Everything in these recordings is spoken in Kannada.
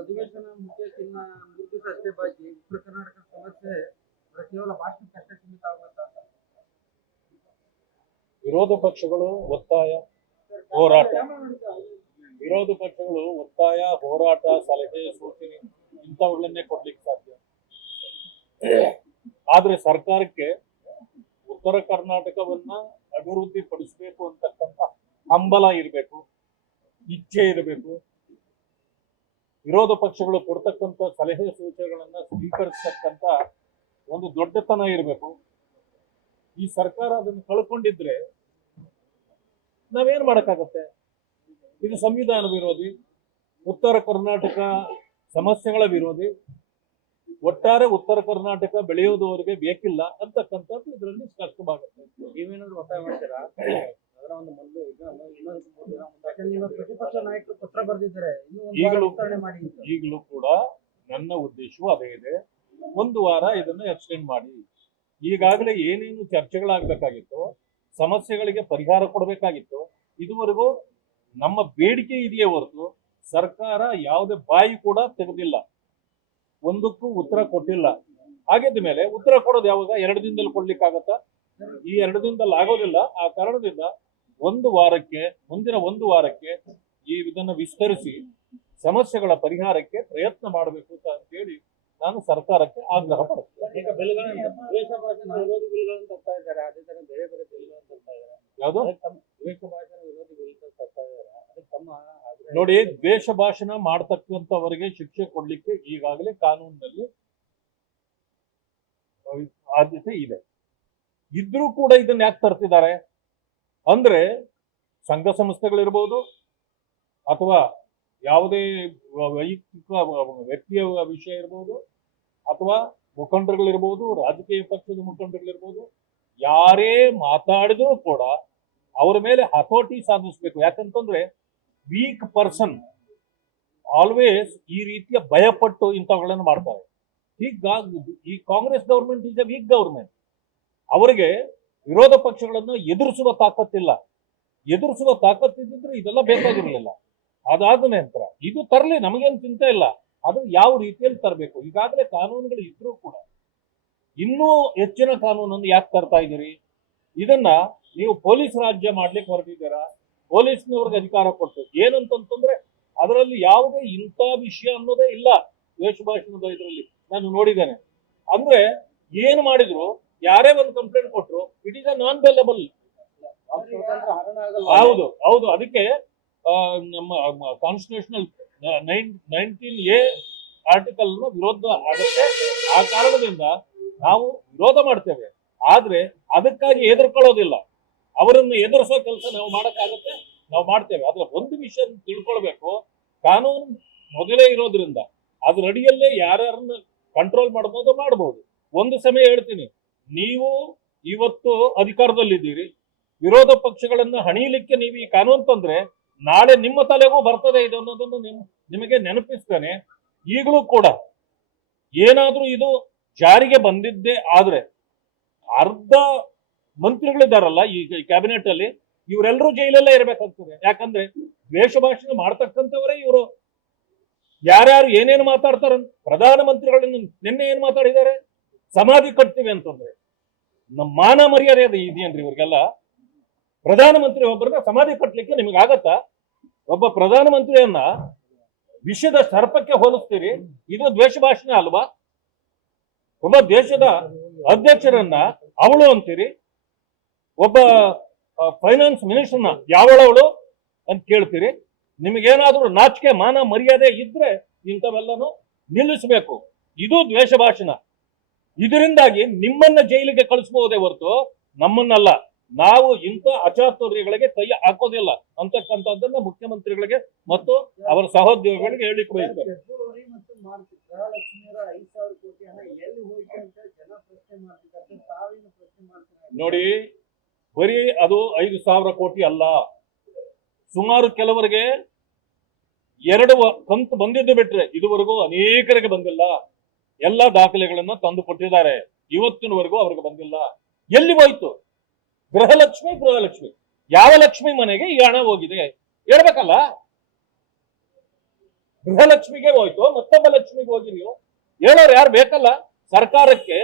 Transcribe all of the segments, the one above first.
ಅಧಿವೇಶನ ಮುಗಿಯಕ್ಕಿನ್ನ 3 ದಿವಸ ಅಷ್ಟೇ ಬಾಕಿ. ಉತ್ತರ ಕರ್ನಾಟಕ ಸಮಸ್ಯೆ ಕೇವಲ ಭಾಷಣಕ್ಕಷ್ಟೇ ಸೀಮಿತ ಆಗುತ್ತಾ? ವಿರೋಧ ಪಕ್ಷಗಳು ಒತ್ತಾಯ ಹೋರಾಟ ವಿರೋಧ ಪಕ್ಷಗಳು ಒತ್ತಾಯ ಹೋರಾಟ ಸಲಹೆ ಸೂಚನೆ ಇಂಥವುಗಳನ್ನೇ ಕೊಡ್ಲಿಕ್ಕೆ ಸಾಧ್ಯ. ಆದ್ರೆ ಸರ್ಕಾರಕ್ಕೆ ಉತ್ತರ ಕರ್ನಾಟಕವನ್ನ ಅಭಿವೃದ್ಧಿ ಪಡಿಸಬೇಕು ಅಂತಕ್ಕಂಥ ಹಂಬಲ ಇರಬೇಕು, ಇಚ್ಛೆ ಇರಬೇಕು. ವಿರೋಧ ಪಕ್ಷಗಳು ಕೊಡ್ತಕ್ಕಂಥ ಸಲಹೆ ಸೂಚನೆಗಳನ್ನ ಸ್ವೀಕರಿಸತಕ್ಕಂಥ ಒಂದು ದೊಡ್ಡತನ ಇರಬೇಕು. ಈ ಸರ್ಕಾರ ಅದನ್ನು ಕಳ್ಕೊಂಡಿದ್ರೆ ನಾವೇನ್ ಮಾಡಕ್ಕಾಗತ್ತೆ? ಇದು ಸಂವಿಧಾನ ವಿರೋಧಿ, ಉತ್ತರ ಕರ್ನಾಟಕ ಸಮಸ್ಯೆಗಳ ವಿರೋಧಿ, ಒಟ್ಟಾರೆ ಉತ್ತರ ಕರ್ನಾಟಕ ಬೆಳೆಯೋದು ಅವರಿಗೆ ಬೇಕಿಲ್ಲ ಅಂತಕ್ಕಂಥದ್ದು ಇದರಲ್ಲಿ ಸ್ಪಷ್ಟವಾಗುತ್ತೆ. ನೀವೇನಾದ್ರು ಒತ್ತಾಯ ಮಾಡ್ತೀರಾ? ಅದರ ಒಂದು ಮೊದಲು ಪ್ರತಿಪಕ್ಷ ನಾಯಕರು ಪತ್ರ ಬರೆದಿದ್ದಾರೆ, ಈಗಲೂ ಕೂಡ ನನ್ನ ಉದ್ದೇಶವೂ ಅದೇ ಇದೆ. 1 ವಾರ ಇದನ್ನ ಎಕ್ಸ್ಟೆಂಡ್ ಮಾಡಿ. ಈಗಾಗಲೇ ಏನೇನು ಚರ್ಚೆಗಳಾಗಬೇಕಾಗಿತ್ತು, ಸಮಸ್ಯೆಗಳಿಗೆ ಪರಿಹಾರ ಕೊಡಬೇಕಾಗಿತ್ತು, ಇದುವರೆಗೂ ನಮ್ಮ ಬೇಡಿಕೆ ಇದೆಯೇ ಹೊರತು ಸರ್ಕಾರ ಯಾವುದೇ ಬಾಯಿ ಕೂಡ ತೆಗೆದಿಲ್ಲ, ಒಂದಕ್ಕೂ ಉತ್ತರ ಕೊಟ್ಟಿಲ್ಲ. ಹಾಗಿದ್ದ ಮೇಲೆ ಉತ್ತರ ಕೊಡೋದು ಯಾವಾಗ? 2 ದಿನದಲ್ಲಿ ಕೊಡ್ಲಿಕ್ಕಾಗತ್ತಾ? ಈ 2 ದಿನದಲ್ಲಿ ಆಗೋದಿಲ್ಲ. ಆ ಕಾರಣದಿಂದ 1 ವಾರಕ್ಕೆ, ಮುಂದಿನ 1 ವಾರಕ್ಕೆ ಇದನ್ನ ವಿಸ್ತರಿಸಿ ಸಮಸ್ಯೆಗಳ ಪರಿಹಾರಕ್ಕೆ ಪ್ರಯತ್ನ ಮಾಡಬೇಕು ಅಂತ ಹೇಳಿ ನಾನು ಸರ್ಕಾರಕ್ಕೆ ಆಗ್ರಹ ಪಡ್ತೇನೆ. ಈಗ ಬಿಲ್ಗಳನ್ನು ದ್ವೇಷ ಭಾಷಣ ವಿರೋಧಿ ಬಿಲ್ಗಳನ್ನು ತರ್ತಾ ಇದ್ದಾರೆ, ಅದೇ ತರ ಬೇರೆ ಬೇರೆ ಬಿಲ್ಗಳನ್ನು ತರ್ತಾ ಇದ್ದಾರೆ. ಯಾವುದು ದ್ವೇಷ ಭಾಷಣ ವಿರೋಧಿ ಬಿಲ್ ತರ್ತಾ ಇದ್ದಾರೆ, ಅದಕ್ಕೆ ತಮ್ಮ ನೋಡಿ, ದ್ವೇಷ ಭಾಷಣ ಮಾಡ್ತಕ್ಕಂಥವರಿಗೆ ಶಿಕ್ಷೆ ಕೊಡ್ಲಿಕ್ಕೆ ಈಗಾಗಲೇ ಕಾನೂನಿನಲ್ಲಿ ಆದ್ಯತೆ ಇದೆ. ಇದ್ರೂ ಕೂಡ ಇದನ್ನ ಯಾಕೆ ತರ್ತಿದ್ದಾರೆ ಅಂದ್ರೆ, ಸಂಘ ಸಂಸ್ಥೆಗಳಿರ್ಬೋದು ಅಥವಾ ಯಾವುದೇ ವೈಯಕ್ತಿಕ ವ್ಯಕ್ತಿಯ ವಿಷಯ ಇರ್ಬೋದು ಅಥವಾ ಮುಖಂಡರುಗಳಿರ್ಬೋದು, ರಾಜಕೀಯ ಪಕ್ಷದ ಮುಖಂಡರುಗಳಿರ್ಬೋದು, ಯಾರೇ ಮಾತಾಡಿದ್ರೂ ಕೂಡ ಅವರ ಮೇಲೆ ಹತೋಟಿ ಸಾಧಿಸಬೇಕು. ಯಾಕಂತಂದ್ರೆ ವೀಕ್ ಪರ್ಸನ್ ಆಲ್ವೇಸ್ ಈ ರೀತಿಯ ಭಯಪಟ್ಟು ಇಂಥವುಗಳನ್ನು ಮಾಡ್ತಾರೆ. ಈ Congress government is a weak government. ಅವರಿಗೆ ವಿರೋಧ ಪಕ್ಷಗಳನ್ನು ಎದುರಿಸುವ ತಾಕತ್ತಿಲ್ಲ. ಎದುರಿಸುವ ತಾಕತ್ತಿದ್ರೆ ಇದೆಲ್ಲ ಬೇಕಾಗಿರಲಿಲ್ಲ. ಅದಾದ ನಂತರ ಇದು ತರಲಿ, ನಮಗೇನು ಚಿಂತೆ ಇಲ್ಲ. ಅದು ಯಾವ ರೀತಿಯಲ್ಲಿ ತರಬೇಕು. ಈಗಾಗಲೇ ಕಾನೂನುಗಳು ಇದ್ರೂ ಕೂಡ ಇನ್ನೂ ಹೆಚ್ಚಿನ ಕಾನೂನನ್ನು ಯಾಕೆ ತರ್ತಾ ಇದ್ದೀರಿ? ಇದನ್ನ ನೀವು ಪೊಲೀಸ್ ರಾಜ್ಯ ಮಾಡ್ಲಿಕ್ಕೆ ಹೊರಟಿದ್ದೀರಾ. ಪೊಲೀಸ್ನವ್ರಿಗೆ ಅಧಿಕಾರ ಕೊಟ್ಟು ಏನಂತಂದ್ರೆ ಅದರಲ್ಲಿ ಯಾವುದೇ ಇಂಥ ವಿಷಯ ಅನ್ನೋದೇ ಇಲ್ಲ. ದ್ವೇಷ ಭಾಷಣದ ಇದರಲ್ಲಿ ನಾನು ನೋಡಿದ್ದೇನೆ. ಅಂದ್ರೆ ಏನು ಮಾಡಿದ್ರು, ಯಾರೇ ಒಂದು ಕಂಪ್ಲೇಂಟ್ ಕೊಟ್ರು, it is a non bailable. ಹೌದು ಹೌದು. ಅದಕ್ಕೆ ನಮ್ಮ ಕಾನ್ಸ್ಟಿಟ್ಯೂಷನಲ್ 19A ಆರ್ಟಿಕಲ್ ವಿರೋಧ ಆಗುತ್ತೆ. ಆ ಕಾರಣದಿಂದ ನಾವು ವಿರೋಧ ಮಾಡ್ತೇವೆ. ಆದ್ರೆ ಅದಕ್ಕಾಗಿ ಎದುರ್ಕೊಳ್ಳೋದಿಲ್ಲ. ಅವರನ್ನು ಎದುರಿಸೋ ಕೆಲಸ ನಾವು ಮಾಡಕ್ಕಾಗತ್ತೆ, ನಾವು ಮಾಡ್ತೇವೆ. ಆದ್ರೆ ಒಂದು ವಿಷಯ ತಿಳ್ಕೊಳ್ಬೇಕು, ಕಾನೂನು ಮೊದಲೇ ಇರೋದ್ರಿಂದ ಅದ್ರ ಅಡಿಯಲ್ಲೇ ಯಾರ್ಯಾರನ್ನ ಕಂಟ್ರೋಲ್ ಮಾಡಬಹುದು. ಒಂದು ಸಮಯ ಹೇಳ್ತೀನಿ, ನೀವು ಇವತ್ತು ಅಧಿಕಾರದಲ್ಲಿದ್ದೀರಿ, ವಿರೋಧ ಪಕ್ಷಗಳನ್ನ ಹಣಿಯಲಿಕ್ಕೆ ನೀವು ಈ ಕಾನೂನು ತಂದ್ರೆ ನಾಳೆ ನಿಮ್ಮ ತಲೆಗೂ ಬರ್ತದೆ ಇದು ಅನ್ನೋದನ್ನು ನಿಮಗೆ ನೆನಪಿಸ್ತೇನೆ. ಈಗಲೂ ಕೂಡ ಏನಾದ್ರೂ ಇದು ಜಾರಿಗೆ ಬಂದಿದ್ದೇ ಆದ್ರೆ ಅರ್ಧ ಮಂತ್ರಿಗಳಿದ್ದಾರಲ್ಲ ಈ ಕ್ಯಾಬಿನೆಟ್ ಅಲ್ಲಿ, ಇವರೆಲ್ಲರೂ ಜೈಲಲ್ಲೇ ಇರಬೇಕಾಗ್ತದೆ. ಯಾಕಂದ್ರೆ ದ್ವೇಷ ಭಾಷಣ ಮಾಡ್ತಕ್ಕಂಥವರೇ ಇವರು. ಯಾರ್ಯಾರು ಏನೇನು ಮಾತಾಡ್ತಾರ, ಪ್ರಧಾನಮಂತ್ರಿಗಳನ್ನು ನಿನ್ನೆ ಏನ್ ಮಾತಾಡಿದ್ದಾರೆ, ಸಮಾಧಿ ಕಟ್ತೀವಿ ಅಂತಂದ್ರೆ ನಮ್ಮ ಮಾನ ಮರ್ಯಾದೆ ಅದು ಇದೆಯನ್ರಿ ಇವ್ರಿಗೆಲ್ಲ? ಪ್ರಧಾನಮಂತ್ರಿ ಒಬ್ಬರನ್ನ ಸಮಾಧಿ ಕಟ್ಟಲಿಕ್ಕೆ ನಿಮಗಾಗತ್ತಾ? ಒಬ್ಬ ಪ್ರಧಾನಮಂತ್ರಿಯನ್ನ ವಿಷದ ಸರ್ಪಕ್ಕೆ ಹೋಲಿಸ್ತೀರಿ, ಇದು ದ್ವೇಷ ಭಾಷಣ ಅಲ್ವಾ? ಒಬ್ಬ ದೇಶದ ಅಧ್ಯಕ್ಷರನ್ನ ಅವಳು ಅಂತೀರಿ, ಒಬ್ಬ ಫೈನಾನ್ಸ್ ಮಿನಿಸ್ಟರ್ನ ಯಾವಳವಳು ಅಂತ ಕೇಳ್ತೀರಿ. ನಿಮಗೇನಾದ್ರೂ ನಾಚಿಕೆ ಮಾನ ಮರ್ಯಾದೆ ಇದ್ರೆ ಇಂಥವೆಲ್ಲನೂ ನಿಲ್ಲಿಸಬೇಕು. ಇದು ದ್ವೇಷ ಭಾಷಣ. ಇದರಿಂದಾಗಿ ನಿಮ್ಮನ್ನ ಜೈಲಿಗೆ ಕಳಿಸಬಹುದೇ ಹೊರತು ನಮ್ಮನ್ನಲ್ಲ. ನಾವು ಇಂಥ ಅಚಾತುರ್ಯಗಳಿಗೆ ಕೈ ಹಾಕೋದಿಲ್ಲ ಅಂತಕ್ಕಂಥದ್ದನ್ನ ಮುಖ್ಯಮಂತ್ರಿಗಳಿಗೆ ಮತ್ತು ಅವರ ಸಹೋದ್ಯೋಗಿಗಳಿಗೆ ಹೇಳಿಕ್ಕೆ ಬಯಸ್ತಾರೆ. ನೋಡಿ, ಬರೀ ಅದು 5,000 ಕೋಟಿ ಅಲ್ಲ, ಸುಮಾರು ಕೆಲವರಿಗೆ 2 ಕಂತು ಬಂದಿದ್ದು ಬಿಟ್ರೆ ಇದುವರೆಗೂ ಅನೇಕರಿಗೆ ಬಂದಿಲ್ಲ. ಎಲ್ಲ ದಾಖಲೆಗಳನ್ನ ತಂದು ಕೊಟ್ಟಿದ್ದಾರೆ, ಇವತ್ತಿನವರೆಗೂ ಅವ್ರಿಗೆ ಬಂದಿಲ್ಲ. ಎಲ್ಲಿ ಹೋಯ್ತು? ಗೃಹಲಕ್ಷ್ಮಿ ಯಾವ ಲಕ್ಷ್ಮಿ ಮನೆಗೆ ಈ ಹಣ ಹೋಗಿದೆ ಹೇಳ್ಬೇಕಲ್ಲ? ಗೃಹಲಕ್ಷ್ಮಿಗೆ ಹೋಯ್ತು, ಮತ್ತೊಬ್ಬ ಲಕ್ಷ್ಮಿಗೆ ಹೋಗಿ ನೀವು ಹೇಳೋರು ಯಾರು ಬೇಕಲ್ಲ. ಸರ್ಕಾರಕ್ಕೆ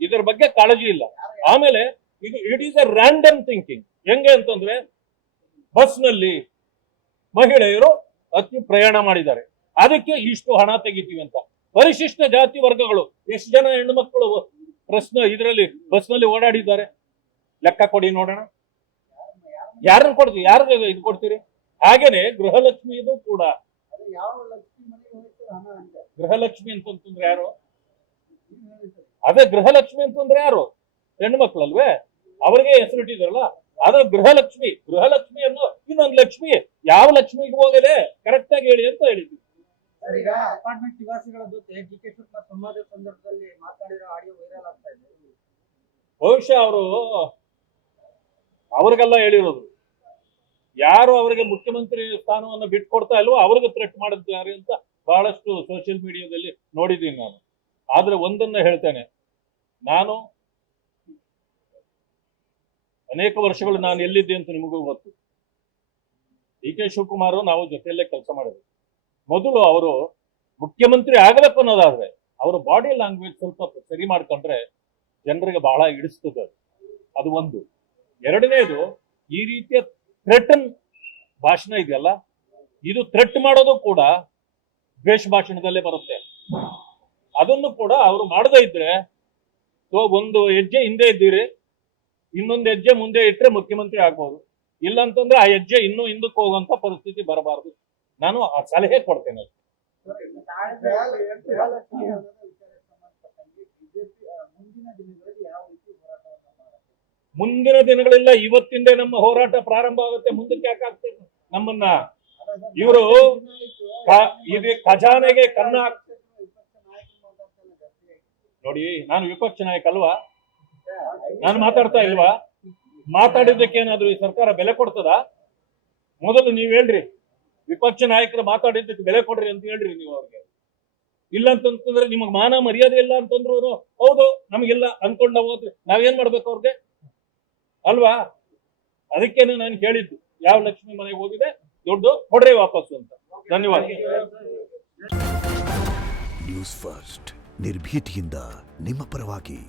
ಇದರ ಬಗ್ಗೆ ಕಾಳಜಿ ಇಲ್ಲ. ಆಮೇಲೆ ಇದು it is A random thinking. ಹೆಂಗೆ ಅಂತಂದ್ರೆ, ಬಸ್ನಲ್ಲಿ ಮಹಿಳೆಯರು ಅತಿ ಪ್ರಯಾಣ ಮಾಡಿದ್ದಾರೆ, ಅದಕ್ಕೆ ಇಷ್ಟು ಹಣ ತೆಗಿತೀವಿ ಅಂತ. ಪರಿಶಿಷ್ಟ ಜಾತಿ ವರ್ಗಗಳು ಎಷ್ಟು ಜನ ಹೆಣ್ಣು ಮಕ್ಕಳು ಇದರಲ್ಲಿ ಬಸ್ನಲ್ಲಿ ಓಡಾಡಿದ್ದಾರೆ ಲೆಕ್ಕ ಕೊಡಿ ನೋಡೋಣ. ಯಾರನ್ನ ಕೊಡ್ತೀವಿ, ಯಾರಿಗೆ ಇದು ಕೊಡ್ತೀರಿ? ಹಾಗೇನೆ ಗೃಹಲಕ್ಷ್ಮಿದು ಕೂಡ. ಗೃಹಲಕ್ಷ್ಮಿ ಅಂತಂದ್ರೆ ಯಾರು? ಅದೇ ಗೃಹಲಕ್ಷ್ಮಿ ಅಂತಂದ್ರೆ ಯಾರು? ಹೆಣ್ಣು ಮಕ್ಕಳಲ್ವೇ? ಅವ್ರಿಗೆ ಹೆಸರಿಟ್ಟಿದಾರಲ್ಲ, ಅದು ಗೃಹಲಕ್ಷ್ಮಿ. ಗೃಹಲಕ್ಷ್ಮಿ ಅನ್ನೋ ಇನ್ನೊಂದು ಲಕ್ಷ್ಮಿ. ಯಾವ ಲಕ್ಷ್ಮಿಗೆ ಹೋಗದೆ ಕರೆಕ್ಟ್ ಆಗಿ ಹೇಳಿ ಅಂತ ಹೇಳಿದ್ವಿ. ಈಗ ಅಪಾರ್ಟ್ಮೆಂಟ್ ನಿವಾಸಿಗಳ ಜೊತೆ ಡಿ.ಕೆ. ಶಿವಕುಮಾರ್ ಸಂವಾದದ ಸಂದರ್ಭದಲ್ಲಿ ಮಾತಾಡಿರೋ ಆಡಿಯೋ ವೈರಲ್ ಆಗ್ತಾ ಇದೆ. ಬಹುಶಃ ಅವ್ರಿಗೆಲ್ಲ ಹೇಳಿರೋದು, ಯಾರು ಅವರಿಗೆ ಮುಖ್ಯಮಂತ್ರಿ ಸ್ಥಾನವನ್ನು ಬಿಟ್ಕೊಡ್ತಾ ಇಲ್ವೋ ಅವ್ರಿಗೆ ಥ್ರೆಟ್ ಮಾಡಿದ್ದಾರೆ ಅಂತ ಬಹಳಷ್ಟು ಸೋಷಿಯಲ್ ಮೀಡಿಯಾದಲ್ಲಿ ನೋಡಿದ್ದೀನಿ ನಾನು. ಆದ್ರೆ ಒಂದನ್ನ ಹೇಳ್ತೇನೆ, ನಾನು ಅನೇಕ ವರ್ಷಗಳು ನಾನು ಎಲ್ಲಿದ್ದೆ ಅಂತ ನಿಮಗೂ ಗೊತ್ತು. ಡಿ.ಕೆ. ಶಿವಕುಮಾರ್ ನಾವು ಜೊತೆಯಲ್ಲೇ ಕೆಲಸ ಮಾಡಿದ್ವಿ. ಮೊದಲು ಅವರು ಮುಖ್ಯಮಂತ್ರಿ ಆಗಬೇಕು ಅನ್ನೋದಾದ್ರೆ ಅವರ ಬಾಡಿ ಲ್ಯಾಂಗ್ವೇಜ್ ಸ್ವಲ್ಪ ಸರಿ ಮಾಡ್ಕೊಂಡ್ರೆ ಜನರಿಗೆ ಬಹಳ ಹಿಡಿಸ್ತದೆ. ಅದು ಒಂದು. ಎರಡನೇದು, ಈ ರೀತಿಯ ಥ್ರೆಟನ್ ಭಾಷಣ ಇದೆಯಲ್ಲ, ಇದು ಥ್ರೆಟ್ ಮಾಡೋದು ಕೂಡ ದ್ವೇಷ ಭಾಷಣದಲ್ಲೇ ಬರುತ್ತೆ. ಅದನ್ನು ಕೂಡ ಅವರು ಮಾಡದೇ ಇದ್ರೆ, ಒಂದು ಹೆಜ್ಜೆ ಹಿಂದೆ ಇದ್ದೀರಿ, ಇನ್ನೊಂದು ಹೆಜ್ಜೆ ಮುಂದೆ ಇಟ್ಟರೆ ಮುಖ್ಯಮಂತ್ರಿ ಆಗ್ಬೋದು. ಇಲ್ಲ ಅಂತಂದ್ರೆ ಆ ಹೆಜ್ಜೆ ಇನ್ನೂ ಹಿಂದಕ್ಕೆ ಹೋಗುವಂತ ಪರಿಸ್ಥಿತಿ ಬರಬಾರದು. ನಾನು ಆ ಸಲಹೆ ಕೊಡ್ತೇನೆ. ಮುಂದಿನ ದಿನಗಳಿಲ್ಲ, ಇವತ್ತಿಂದೇ ನಮ್ಮ ಹೋರಾಟ ಪ್ರಾರಂಭ ಆಗುತ್ತೆ. ಮುಂದಕ್ಕೆ ಯಾಕೆ ಆಗ್ತದೆ? ನಮ್ಮನ್ನ ಇವರು ಖಜಾನೆಗೆ ಕನ್ನ ನೋಡಿ, ನಾನು ವಿಪಕ್ಷ ನಾಯಕ ಅಲ್ವಾ? ನಾನು ಮಾತಾಡ್ತಾ ಇಲ್ವಾ? ಮಾತಾಡಿದ್ದಕ್ಕೆ ಏನಾದ್ರು ಈ ಸರ್ಕಾರ ಬೆಲೆ ಕೊಡ್ತದ? ಮೊದಲು ನೀವ್ ಹೇಳ್ರಿ, ವಿಪಕ್ಷ ನಾಯಕರು ಮಾತಾಡಿದ್ದಕ್ಕೆ ಬೆಲೆ ಕೊಡ್ರಿ ಅಂತ ಹೇಳ್ರಿ ನೀವು ಅವ್ರಿಗೆ. ಇಲ್ಲ ಅಂತಂದ್ರೆ ನಿಮಗ್ ಮಾನ ಮರ್ಯಾದೆ ಇಲ್ಲ ಅಂತಂದ್ರು ಹೌದು ನಮಗಿಲ್ಲ ಅನ್ಕೊಂಡ ಹೋದ್ರೆ ನಾವೇನ್ ಮಾಡ್ಬೇಕು ಅವ್ರಿಗೆ ಅಲ್ವಾ? ಅದಕ್ಕೇನೆ ನಾನು ಹೇಳಿದ್ದು, ಯಾವ ಲಕ್ಷ್ಮಿ ಮನೆಗೆ ಹೋಗಿದೆ ದುಡ್ಡು ಕೊಡ್ರಿ ವಾಪಸ್ಸು ಅಂತ. ಧನ್ಯವಾದ. ನ್ಯೂಸ್ ಫಸ್ಟ್, ನಿರ್ಭೀತಿಯಿಂದ ನಿಮ್ಮ ಪರವಾಗಿ.